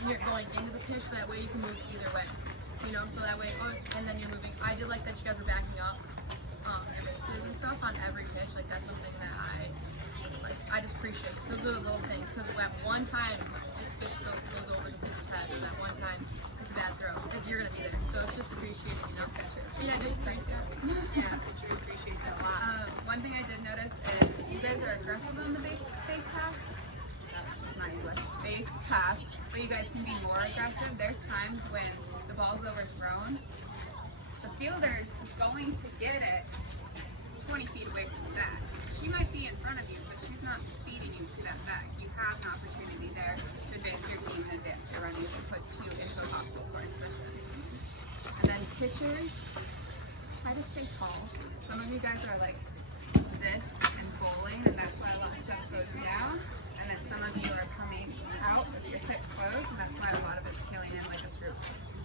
and you're going into the pitch, so that way you can move either way. You know, so that way, and then you're moving. I did like that you guys were backing up erasers and stuff on every pitch. Like, that's something that I just appreciate. Those are the little things, because at one time it goes over the pitcher's head, or that one time it's a bad throw. Like, you're gonna be there, so it's just appreciating, you know. Yeah, just 3 steps. Yeah, I sure appreciate that a lot. One thing I did notice is you guys are aggressive on the base pass. It's not English. Base pass, but you guys can be more aggressive. There's times when the ball's overthrown. The fielder is going to get it 20 feet away from the bat. She might be in front of you, but she's not feeding you to that bat. You have an opportunity there to advance your team and advance your runnings and put you into a possible scoring position. And then pitchers, try to stay tall. Some of you guys are like this and bowling, and that's why a lot of stuff goes down. And then some of you are coming out with your hip closed, and that's why a lot of it's tailing in like a screw.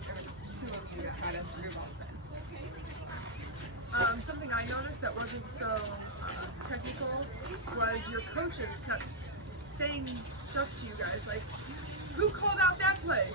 There was 2 of you that had a screwball spin. Something I noticed that wasn't so technical was your coaches kept saying stuff to you guys like, who called out that play?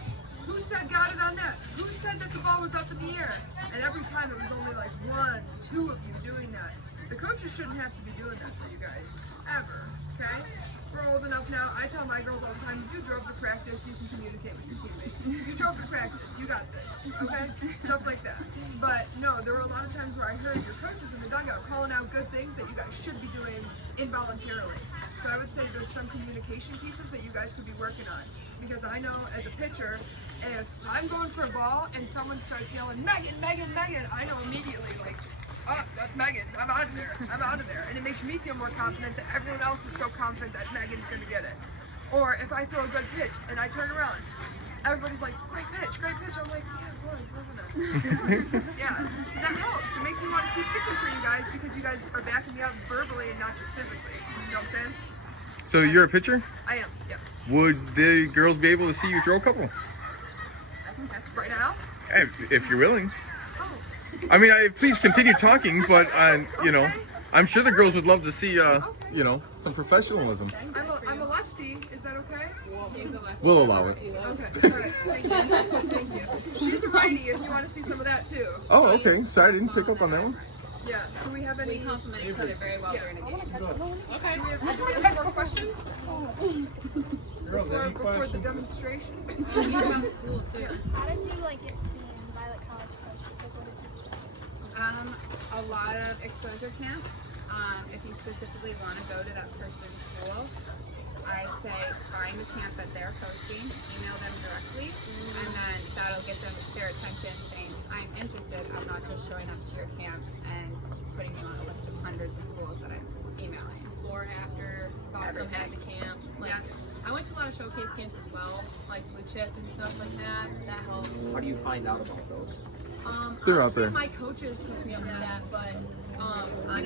Who said got it on that? Who said that the ball was up in the air? And every time it was only like 1, 2 of you doing that. The coaches shouldn't have to be doing that for you guys, ever, okay? We're old enough now. I tell my girls all the time, if you drove to practice, you can communicate with your teammates. You drove to practice, you got this, okay? Stuff like that. But no, there were a lot of times where I heard your coaches in the dugout calling out good things that you guys should be doing involuntarily. So I would say there's some communication pieces that you guys could be working on. Because I know as a pitcher, if I'm going for a ball and someone starts yelling, Megan, Megan, Megan, I know immediately, like, oh, that's Megan's. I'm out of there. I'm out of there. And it makes me feel more confident that everyone else is so confident that Megan's going to get it. Or if I throw a good pitch and I turn around, everybody's like, great pitch, great pitch. I'm like, yeah, it was, wasn't it? Yeah, that helps. It makes me want to keep pitching for you guys because you guys are backing me up verbally and not just physically. You know what I'm saying? So you're a pitcher? I am, yes. Would the girls be able to see you throw a couple? I think that's right now. If you're willing. I mean, please continue talking, but you know, I'm sure the girls would love to see, you know, some professionalism. I'm a lefty. Is that okay? We'll allow it. Okay. All right. Thank you. Thank you. She's a righty. If you want to see some of that too. Oh, okay. Sorry, I didn't pick up on that one. Yeah. Do we have any? We complement each other very well during a game. Okay. Do we have any more questions? Before the demonstration. We have school too. How did you get seen by college coaches? Like, what did you do? A lot of exposure camps. If you specifically want to go to that person's school, I say find a camp that they're hosting, email them directly, and then that'll get them their attention saying, I'm interested, I'm not just showing up to your camp and putting you on a list of hundreds of schools that I'm emailing. Before, after, about them at the camp. Like, I went to a lot of showcase camps as well, like Blue Chip and stuff like that. That helps. How do you find out about those? They're out honestly, there. my coaches hooked me up with that, but I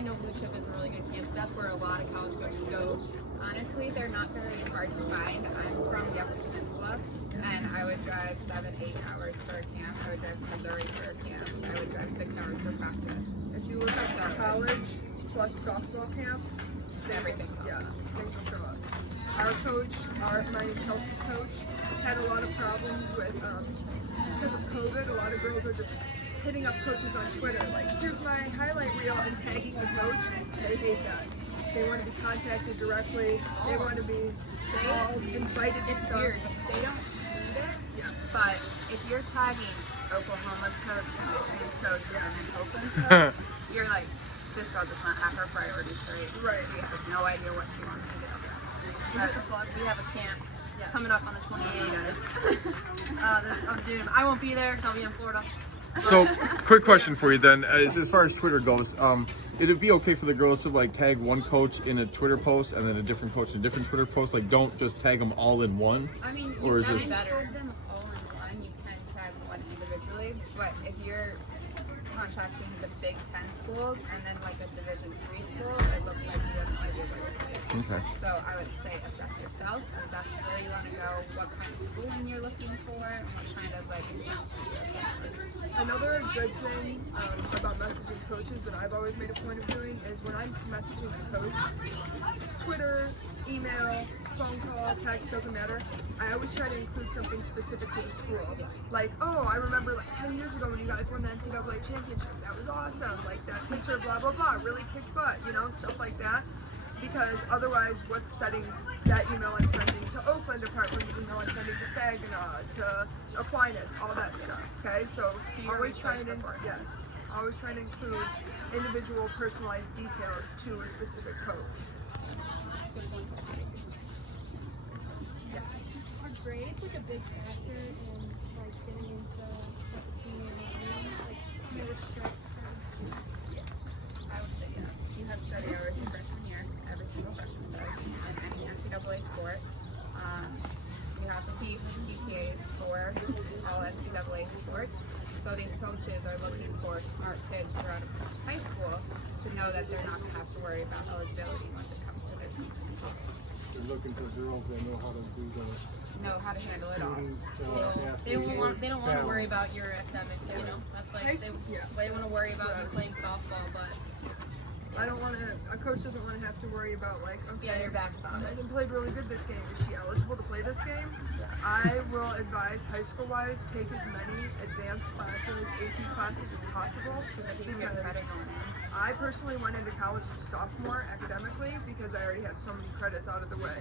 know Blue Chip is a really good camp. That's where a lot of college coaches go. Honestly, they're not very hard to find. I'm from the Upper Peninsula, and I would drive 7, 8 hours for a camp. I would drive to Missouri for a camp. I would drive 6 hours for practice. If you look at college plus softball camp, Everything yeah, costs. things will show up. Our coach, mine and Chelsea's coach, had a lot of problems with because of COVID. A lot of girls are just hitting up coaches on Twitter, like, here's my highlight reel and tagging the coach. They hate that. They want to be contacted directly. They want to be called, invited to stuff. Weird. They don't need it, but if you're tagging Oklahoma's coach and Michigan's coach and then Oakland's coach, you're like, this girl does not have her priorities straight. Right. She has no idea what she wants to do. Just a plug, we have a camp coming up on the 28th. Dude, I won't be there because I'll be in Florida. So, quick question for you then, as far as Twitter goes, it'd be okay for the girls to tag one coach in a Twitter post and then a different coach in a different Twitter post? Like, don't just tag them all in one? I mean, or is you this can tag them all in one. You can tag one individually, but if you're contacting the Big Ten schools and then a Division III school, it looks like you have no idea where you're going. Okay. So I would say assess yourself, assess where you want to go, what kind of schooling you're looking for, and what kind of intensity you're looking for. Another good thing about messaging coaches that I've always made a point of doing is when I'm messaging a coach, Twitter, email, phone call, text, doesn't matter. I always try to include something specific to the school. Like, oh, I remember like 10 years ago when you guys won the NCAA championship. That was awesome. Like that picture, blah, blah, blah, really kicked butt, you know, stuff like that. Because otherwise, what's setting that email I'm sending to Oakland apart from the email I'm sending to Saginaw, to Aquinas, all that stuff, okay? So always trying to, yes, always trying to include individual personalized details to a specific coach. Are grades like a big factor in like getting into like a team and like your strengths? I would say yes. You have study hours in freshman year. Every single freshman does in any NCAA sport. You have the GPAs for all NCAA sports. So these coaches are looking for smart kids throughout high school to know that they're not going to have to worry about eligibility once it comes to their season. They're looking for girls that know how to do the Know how to handle it all. students. They don't want to worry about your academics, you know. That's like they want to worry about you playing softball, but I don't want to, a coach doesn't want to have to worry about like, okay, yeah, you're back about it. Megan played really good this game. Is she eligible to play this game? I will advise high school wise, take as many advanced classes, AP classes as possible. Because I personally went into college as a sophomore academically because I already had so many credits out of the way.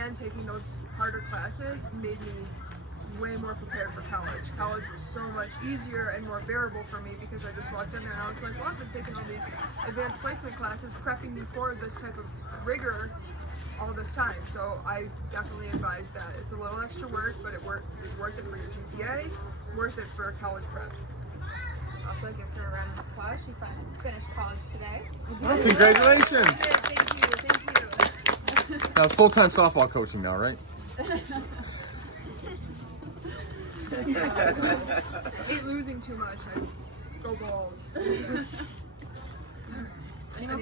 And taking those harder classes made me way more prepared for college. College was so much easier and more bearable for me because I just walked in there and I was like, well, I've been taking all these advanced placement classes prepping me for this type of rigor all this time. So I definitely advise that. It's a little extra work, but it is worth it for your GPA, worth it for college prep. Also, give her a round of applause. She finished college today. Oh, congratulations! Thank you. Now it's full-time softball coaching now, right? Hate losing too much. I go bald. any more